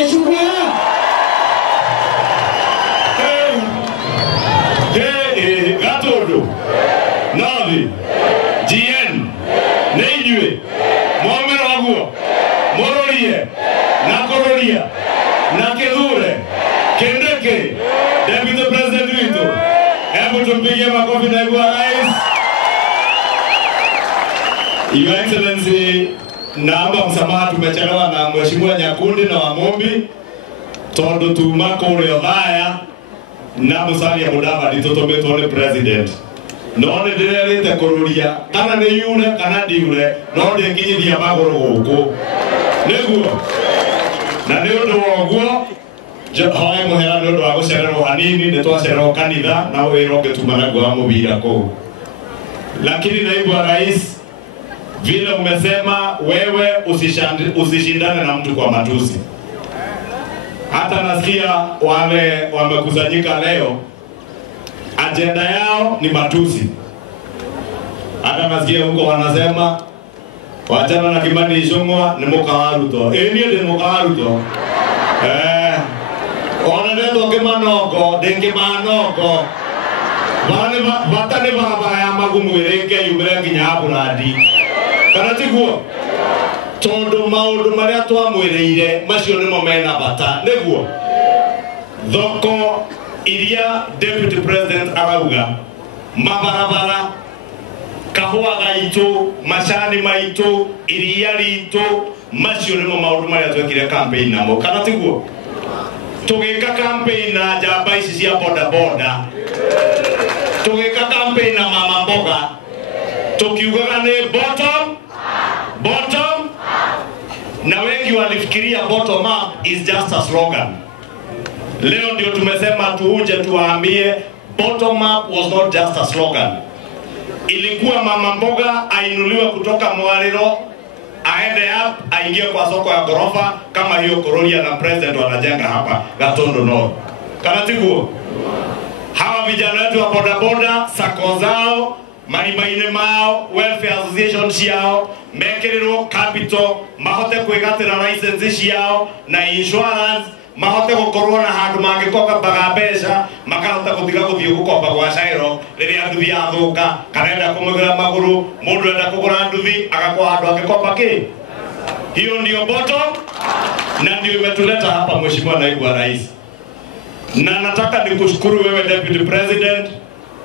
Geshugwa. Gatodo. Navi. GN. Neijue. Mohamed Wagua. Mororie. Nakororia. Nakedure. Kendeke. Deputy President Ruto. Hebu tumpigie makofi naibu wa rais. Your Excellency, naomba msamaha tumechelewa na Mheshimiwa Nyakundi na Wamombi. Tondo tumako ule odhaya na Musalia Mudavadi tutometwo ni president. No ni ndirerite kururia kana ni yule kana ndiure no ndinginyithia maguru guku. Niguo. Na ni undu woguo hoya muhera ni undu wa gucererwo hanini ni twacererwo kanitha na wira ungitumana gwa mubira kuu. Lakini naibu wa rais, vile umesema wewe usishindane na mtu kwa matusi. Hata nasikia wale wamekusanyika leo agenda yao ni matusi. Hata nasikia huko wanasema wachana na Kimani Ichung'wa ni mukawaruto. Niye ndi mukawaruto. Ona ndeto kimanoko, dengi manoko. Batane baba ya magumwireke yumire nginya Burandi. Kana tiguo tondu maundu maria twamwireire macio nimo mena bata niguo thoko iria deputy president arauga mabarabara kahua gaitu macani maitu iria ritu macio nimo maundu maria twekire campaign namo kana tiguo tugika campaign na njamba ici cia boda boda tugika campaign na mama mboga tukiugaga ni bottom na wengi walifikiria bottom up is just a slogan. Leo ndio tumesema tuuje tuwaambie bottom up was not just a slogan. Ilikuwa mama mboga ainuliwe kutoka Mwariro aende up aingie kwa soko ya gorofa kama hiyo Kororia na president wanajenga hapa Gatondo North. Kana tiguo hawa vijana wetu wa bodaboda sako zao maimaine mao welfare association ciao mekererwo capital mahote kwigatira license ciao na insurance mahote gukorwo na handu mangikoka baga mbeca makahota guthiga guthii gukomba gwa Cairo riria nduthi athuka kanenda kumugira maguru mundu enda kugura nduthi agakwa handu angikopa ki. Hiyo ndio bottom na ndio imetuleta hapa Mheshimiwa Naibu wa Rais. Na nataka nikushukuru wewe Deputy President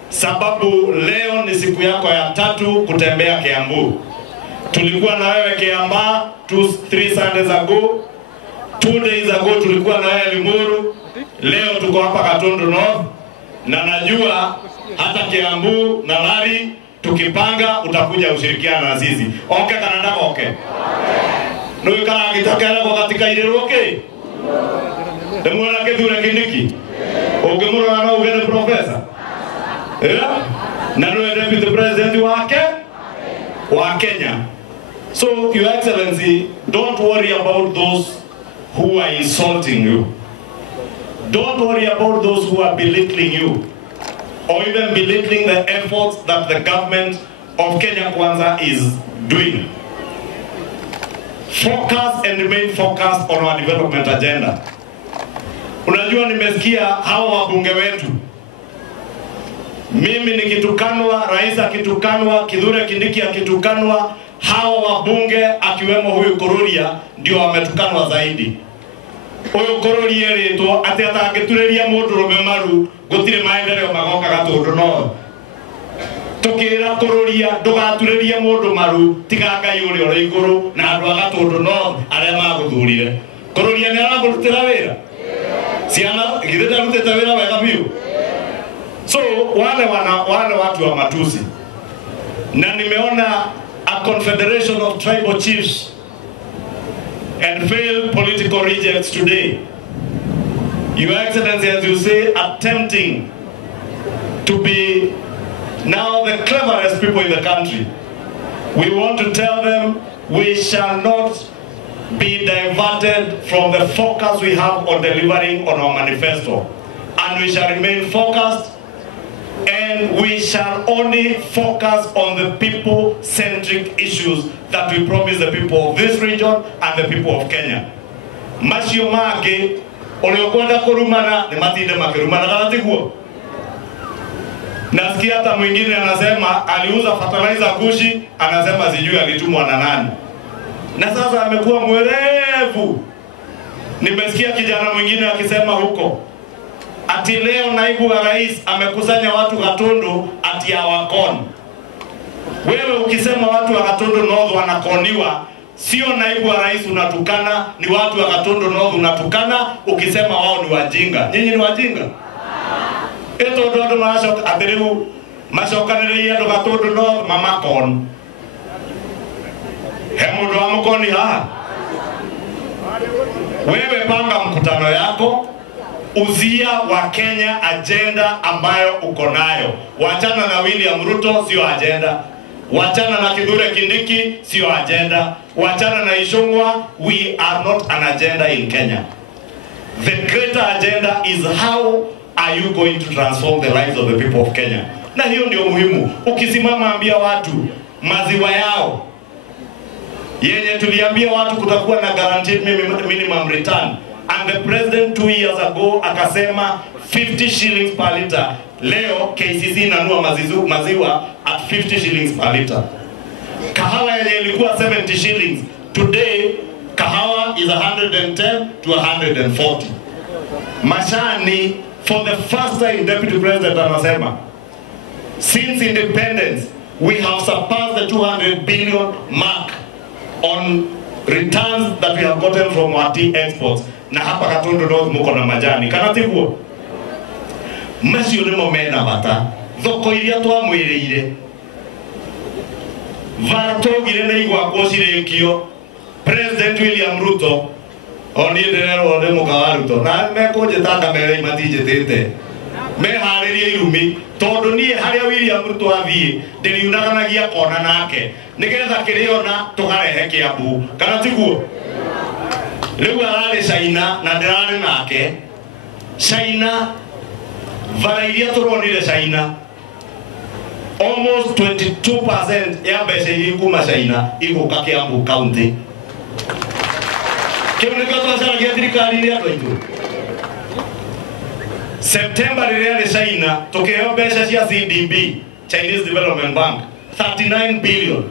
sababu leo ni siku yako ya 3 kutembea Kiambu. Tulikuwa na wewe Kiamba 3 Sundays ago, 2 days ago tulikuwa na wewe Limuru, leo tuko hapa Gatondo North na najua hata Kiambu na Lari tukipanga utakuja ushirikiana na sisi. Okay Kanada okay. Ndio kana kitokea kwa katika ile okay. Demu na Kithure Kindiki. Ukimwona na ugeni professor. Na ndio deputy president wa Kenya. So Your Excellency, don't worry about those who are insulting you. Don't worry about those who are belittling you or even belittling the efforts that the government of Kenya Kwanza is doing. Focus and remain focused on our development agenda. Unajua nimesikia hawa wabunge wetu. Mimi nikitukanwa, rais akitukanwa, Kithure Kindiki akitukanwa, hawa wabunge akiwemo huyu Kororia ndio wametukanwa zaidi. Huyu Kororia rĩtwo ati atangĩtureria mũndũ rũme maru gũtirĩ maendeleo magoka Gatondo North. Tukira Kororia ndũgaturerie mũndũ maru tiga Ngai ũrĩa ũrĩ igũrũ na andũ a Gatondo North arĩa magũthurire. Kororia nĩ aragũrutĩra wĩra. Siana githeta ruteta wĩra wega biũ. So wale watu wa matusi. Na nimeona a confederation of tribal chiefs and failed political rejects today. Your Excellency, as you say, attempting to be now the cleverest people in the country. We want to tell them we shall not be diverted from the focus we have on delivering on our manifesto. And we shall remain focused, and we shall only focus on the people-centric issues that we promise the people of this region and the people of Kenya. macio make uliokwenda kurumana ni matinde makirumana kana tiguo. Nasikia hata mwingine anasema aliuza fertilizer kushi, anasema sijui alitumwa na nani. Na sasa amekuwa mwerevu. Nimesikia kijana mwingine akisema huko ati leo naibu wa rais amekusanya watu Gatundu ati hawakoni. Wewe ukisema watu wa Gatundu North wanakoniwa, sio naibu wa rais unatukana, ni watu wa Gatundu North unatukana ukisema wao ni wajinga. Nyinyi ni wajinga? Eto dodo mashoka ateriu mashokanire ya Gatundu North mamakon. Hemu ndo amkoni ha. Wewe panga mkutano yako, uzia wa Kenya agenda ambayo uko nayo. Wachana na William Ruto, sio agenda. Wachana na Kithure Kindiki, sio agenda. Wachana na Ishungwa, we are not an agenda in Kenya. The greater agenda is how are you going to transform the lives of the people of Kenya. Na hiyo ndio muhimu. Ukisimama ambia watu maziwa yao yenye tuliambia watu kutakuwa na guaranteed minimum return, and the president 2 years ago akasema 50 shillings per liter. Leo KCC inanua maziwa at 50 shillings per liter. Kahawa yenye ilikuwa 70 shillings, today kahawa is 110 to 140. Mashani, for the first time Deputy President anasema since independence we have surpassed the 200 billion mark on returns that we have gotten from our tea exports. Na hapa Gatundu North muko na majani kana tiguo. Macio ni momena bata thoko iria twamwiriire varatogire na igwa kosirenkio President William Ruto oni nderero de mukawaruto na mekoje taka mere matijete me haririe irumi tondu nie haria William Ruto athie ndiriunaganagia kona nake nigetha kiriona tugarehe Kiambu kana tiguo. Riu arare China na ndirare nake China vara iria turonire China almost 22% ya mbeca iria kuma China iguka Kiambu county. Kimwe kwa twacaragia thirikari ni andu aitu September riria China tukiheo mbeca cia CDB, Chinese Development Bank, 39 billion,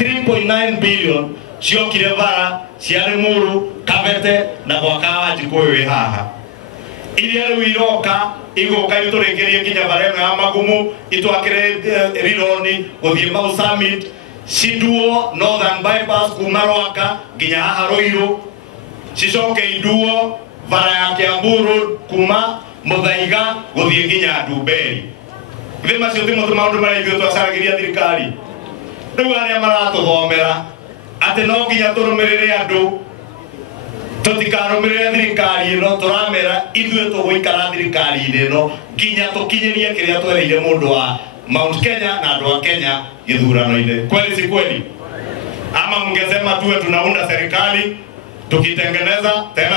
3.9 billion ciokire vara cia Limuru, Kabete na gwakawa Njikuyu haha. Iria riu iroka igoka iturekerie kinya barema ya Magumu, itwakire Rironi guthie Mau Summit, Siduo Northern Bypass kuma Rwaka nginya haha Ruiru, cicoke Iduo vara ya Kiambu Road kuma Muthaiga guthie nginya Ndumberi. Thima cio thimo maundu maria ithuĩ twacaragiria thirikari. Riu aria maratuthomera ati no nginya turumirire andu tutikarumirire thirikari ino, turamera ithuĩ tũgũikara thirikari ino nginya tukinyirie kiria twereire mundu wa Mount Kenya na andu a Kenya githurano-ini. Kweli si kweli? Ama mngesema tuwe tunaunda serikali tukitengeneza tena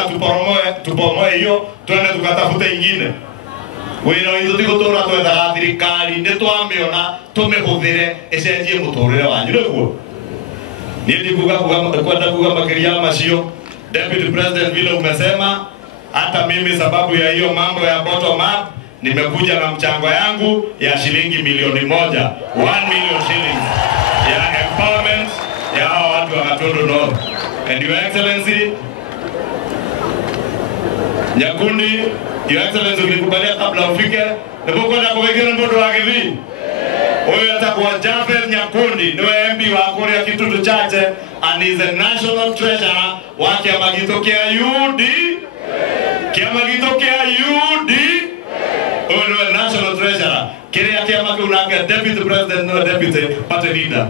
tupomoe hiyo tuende tukatafute ingine. Wira withu tigutura twethaga thirikari ni twamiona tumihuthire ecenjie muturire wanyu niguo. Nie ndikuga kwenda kuga makiria macio. Deputy President vile umesema, hata mimi sababu ya hiyo mambo ya bottom up nimekuja na mchango yangu ya shilingi milioni 1 million shillings ya empowerment ya hao watu wa Gatundu North. And Your Excellency Nyakundi, Your Excellency ukikubalia kabla ufike nipokwenda kuwekea mbodo wa Githii. Huyo atakuwa Jafeth Nyakundi, niwe MP wa Kuria Kitutu Chache and is the national treasurer wa kiama gitu kia UD. Kiama gitu kia UD. Huyo niwe national treasurer. Kiria kiama kiunake deputy president niwe deputy party leader.